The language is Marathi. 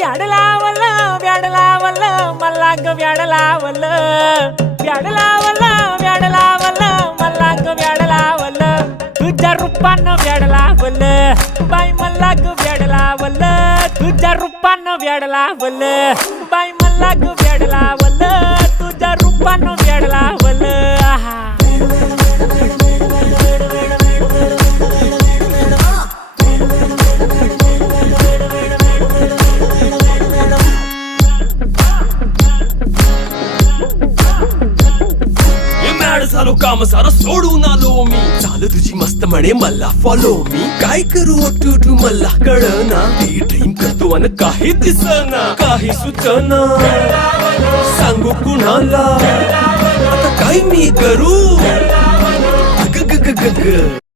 व्याड लावलं व्याड लावलं मला ग व्याड लावलं व्याड लावलं व्याड लावलं मला ग व्याड लावलं तुझ्या रूपानं व्याड लावलं बाई मला ग व्याड लावलं तुझ्या रूपानं व्याड लावलं बाई मला ग व्याड लावलं तुझ्या रूपानं व्याड लावलं आहा झालो काम सारं सोडून आलो मी चाल तुझी मस्त म्हणे मला फॉलो मी काय करू टू मला कळना ती ड्रीम करतो आणि काही दिसना काही सुचना सांगू कुणाला आता काय मी करू ग ग ग ग ग